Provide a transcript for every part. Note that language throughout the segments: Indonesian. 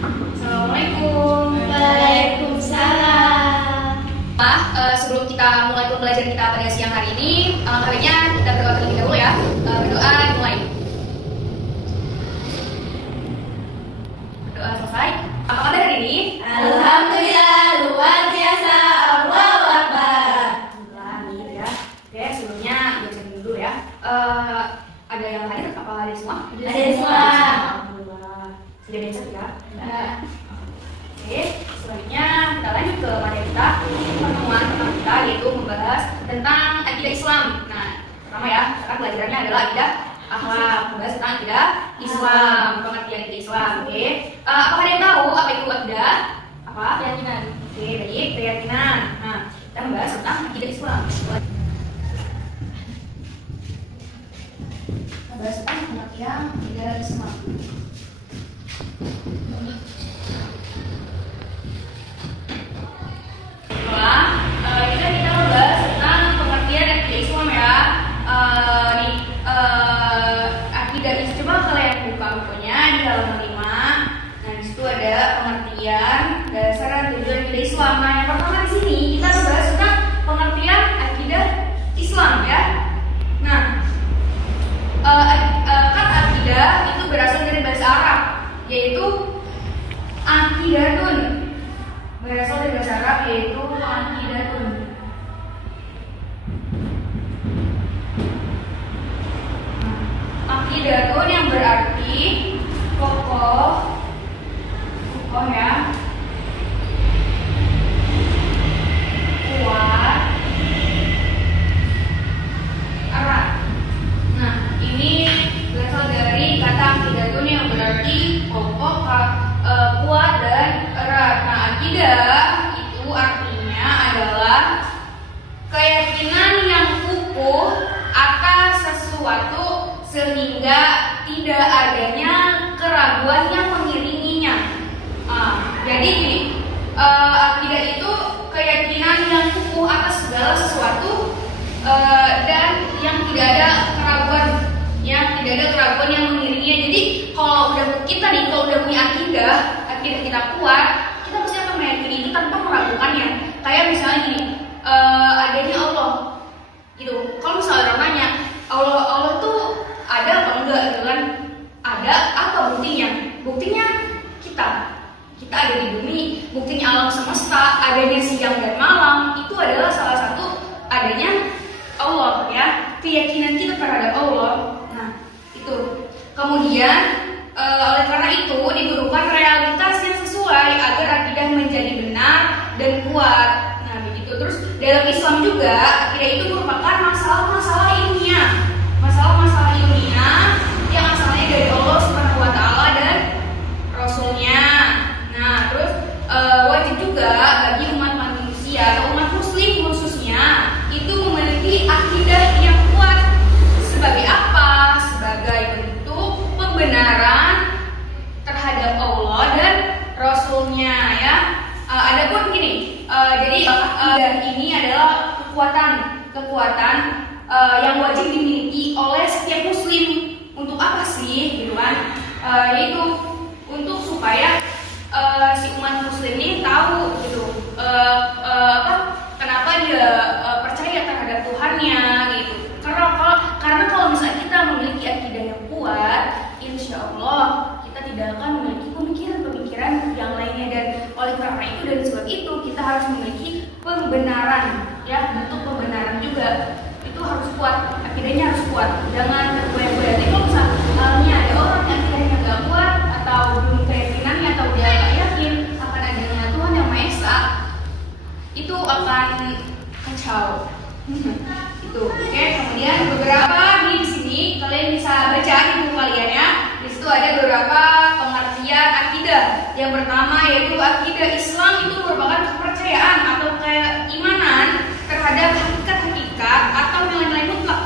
Assalamualaikum. Waalaikumsalam. Sebelum kita mulai pembelajaran kita pada siang hari ini, baiknya kita berdoa terlebih dahulu ya. Berdoa dimulai. Berdoa selesai. Apa kabar hari ini? Alhamdulillah, luar biasa. Allahu Akbar. Alhamdulillah, gitu ya. Oke, sebelumnya bacain dulu ya. Ada yang hadir? Apa ada semua? Ada semua. Alhamdulillah. Sudah baca ya? Oke, selanjutnya kita lanjut ke materi kita. Pertemuan pertama kita yaitu membahas tentang akidah Islam. Nah, pertama ya, sekarang pelajarannya adalah akidah akhlak. Membahas tentang akidah Islam, pengertian akidah Islam. Oke, apa ada yang tahu apa itu akidah? Apa? Keyakinan. Oke, baik, keyakinan. Nah, kita membahas tentang akidah Islam. Membahas tentang pengertian akidah Islam. Kita membahas tentang pengertian akidah Islam ya. Akidah Islam, coba kalian buka bukunya di halaman 5. Nah, di situ ada pengertian dasar dan tujuan akidah Islam. Nah, yang pertama di sini kita membahas tentang pengertian akidah Islam ya. Nah, kan akidah itu berasal dari bahasa Arab, yaitu akidatun. Berasal dari bahasa Arab yaitu akidatun. Akidatun yang berarti pokok ya, kuat, erat. Nah, ini berasal dari kata akidatun yang berarti pokok, kuat dan erat. Nah, akidah itu artinya adalah keyakinan yang kukuh atas sesuatu sehingga tidak adanya keraguan yang mengiringinya. Jadi gini, akidah itu keyakinan yang kukuh atas segala sesuatu dan yang tidak ada keraguan, yang mengiringinya. Jadi kalau udah punya akidah kita kuat, kita pasti akan meyakini itu tanpa meragukannya. Kayak misalnya gini, adanya Allah, gitu. Kalau misalnya orang nanya, Allah tuh ada apa enggak, gitu kan? Ada, apa buktinya? Buktinya kita ada di bumi. Buktinya alam semesta, adanya siang dan malam, itu adalah salah satu adanya Allah ya. Keyakinan kita terhadap Allah. Nah, itu. Kemudian oleh karena itu dibutuhkan realitas yang sesuai agar akidah menjadi benar dan kuat. Nah, begitu. Terus dalam Islam juga akidah itu merupakan masalah-masalah ilmiah yang asalnya dari Allah Subhanahu wa taala dan Rasulnya. Nah, terus wajib juga bagi umat manusia atau umat muslim khususnya itu memiliki akidah yang kuat. Sebagai apa? Sebagai bentuk pembenaran terhadap Allah dan Rasulnya ya. Adapun gini, jadi ini adalah kekuatan yang wajib dimiliki oleh setiap muslim. Untuk apa sih, gitu kan? Yaitu untuk supaya si umat muslim ini tahu gitu kenapa dia percaya terhadap Tuhannya gitu. Karena kalau misalnya kita memiliki akidah yang kuat, insya Allah kita tidak akan memiliki pemikiran yang lainnya. Dan oleh karena itu, dan sebab itu kita harus memiliki pembenaran ya, bentuk pembenaran juga itu harus kuat, akidahnya harus kuat, jangan tergoyah-goyah. Jadi kalau misalnya ada orang yang akidahnya nggak kuat atau belum keyakinannya atau dia nggak yakin akan adanya Tuhan yang Maha Esa, itu akan kacau. Itu oke. Kemudian beberapa di sini kalian bisa baca di buku kalian ya. Di situ ada beberapa pengertian akidah. Yang pertama yaitu akidah Islam itu merupakan kepercayaan atau keimanan terhadap hakikat atau nilai-nilai mutlak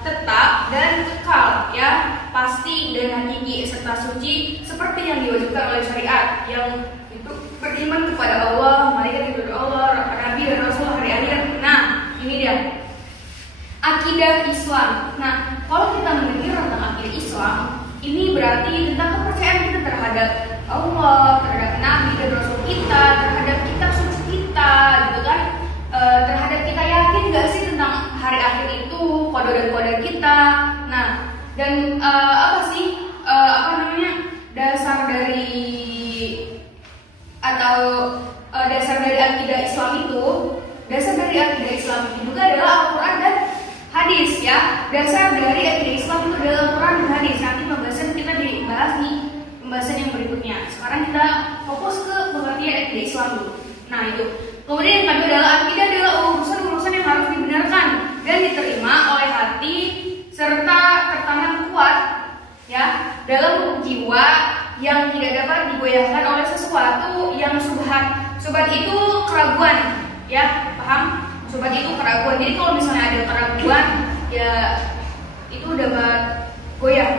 tetap dan kekal ya, pasti dan hakiki serta suci seperti yang diwajibkan oleh syariat, yang itu beriman kepada Allah, malaikat itu Allah, nabi dan rasul, hari akhir. Nah, ini dia akidah Islam. Nah, kalau kita mendengar tentang akidah Islam, ini berarti tentang kepercayaan kita terhadap Allah, kita, terhadap kitab suci kita, gitu kan? Terhadap kita yakin nggak sih tentang hari akhir itu, kode dan kode kita. Nah, dan apa sih dasar dari akidah Islam itu? Dasar dari akidah Islam itu juga adalah Al-Quran dan hadis, ya. Dasar dari akidah Islam itu adalah Al-Quran dan hadis. Nanti pembahasan kita dibahas nih, pembahasan yang berikutnya. Sekarang kita fokus ke pengertian akidah Islam dulu. Nah, itu. Kemudian yang kedua adalah akidah adalah urusan-urusan yang harus dibenarkan dan diterima oleh hati serta tertanam kuat, ya, dalam hukum jiwa yang tidak dapat digoyahkan oleh sesuatu yang subhat. Subhat itu keraguan, ya, paham? Subhat itu keraguan. Jadi kalau misalnya ada keraguan, ya itu dapat goyah.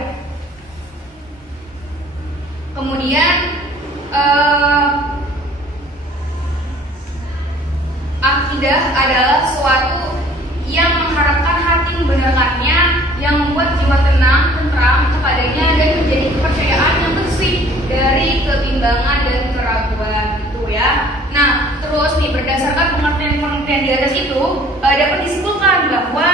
Kemudian akidah adalah suatu yang mengharapkan hati membenarkannya, yang membuat jiwa tenang, tentram kepadanya dan menjadi kepercayaan yang bersih dari kebimbangan dan keraguan, gitu ya. Nah, terus nih berdasarkan pengertian di atas itu dapat disimpulkan bahwa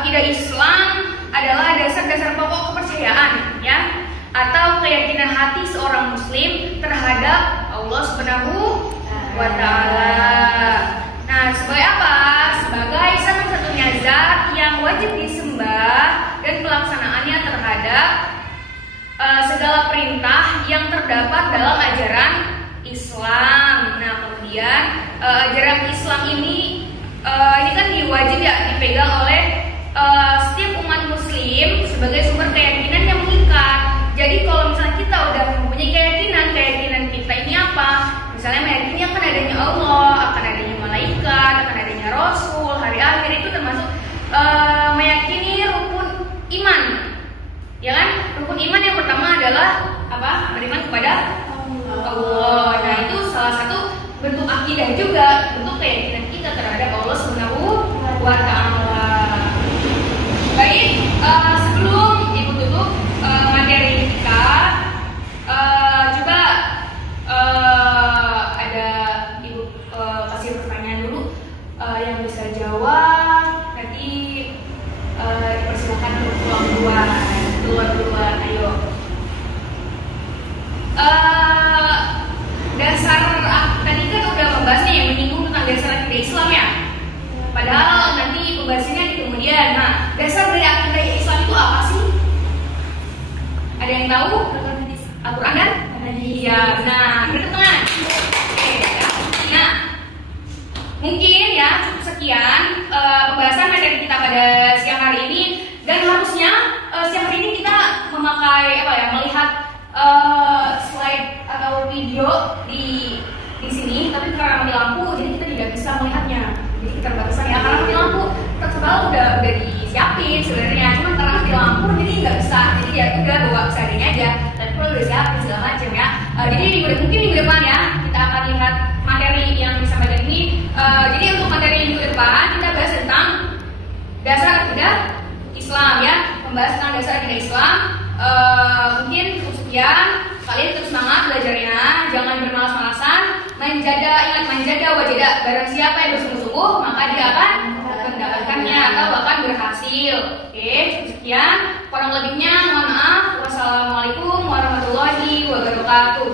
akidah Islam adalah dasar-dasar pokok kepercayaan, ya, atau keyakinan hati seorang muslim terhadap Allah Subhanahu wa Ta'ala. Nah, sebagai apa? Sebagai satu-satunya zat yang wajib disembah dan pelaksanaannya terhadap segala perintah yang terdapat dalam ajaran Islam. Nah, kemudian ajaran Islam ini kan wajib ya dipegang oleh setiap umat muslim sebagai sumber keyakinan yang mengikat. Jadi kalau misalnya kita udah mempunyai keyakinan kita ini apa? Misalnya meyakini akan adanya Allah, akan adanya malaikat, akan adanya Rasul, hari akhir, itu termasuk meyakini rukun iman, ya kan? Rukun iman yang pertama adalah apa? Beriman kepada Allah. Nah, itu salah satu bentuk akidah juga, bentuk keyakinan kita terhadap Allah Subhanahu wa Ta'ala. Baik, sebelum ibu tutup materi kita, coba ada ibu kasih pertanyaan dulu, yang bisa jawab nanti dipersilakan untuk keluar duluan, ayo. Dasar tadi kan udah membahasnya yang menyinggung tentang dasar akidah Islam, ya. Padahal nanti pembahasannya di kemudian. Nah, dasar dari akidah Islam itu apa sih? Ada yang tahu? Al-Quran dan? Iya. Nah, berkenan. Oke, ya. Nah, mungkin ya cukup sekian pembahasan materi kita pada siang hari ini, dan harusnya siang hari ini kita memakai melihat slide atau video di sini, tapi karena mati lampu jadi kita tidak bisa melihatnya, jadi keterbatasan ya, karena mati lampu tersebar udah disiapin sebenarnya, cuma karena mati lampu jadi nggak bisa, jadi ya udah bawa seadanya aja, tapi kalau udah siapin segala macam ya. Jadi mungkin minggu depan ya kita akan lihat materi yang disampaikan ini. Jadi untuk materi minggu depan kita bahas tentang dasar akidah Islam, ya, membahas tentang dasar akidah Islam. Mungkin sekian, kalian terus semangat belajarnya, jangan bermalas-malasan. Ingat manjada wajada, barang siapa yang bersungguh-sungguh maka dia akan mendapatkannya atau akan berhasil. Oke, sekian, kurang lebihnya mohon maaf. Wassalamualaikum warahmatullahi wabarakatuh.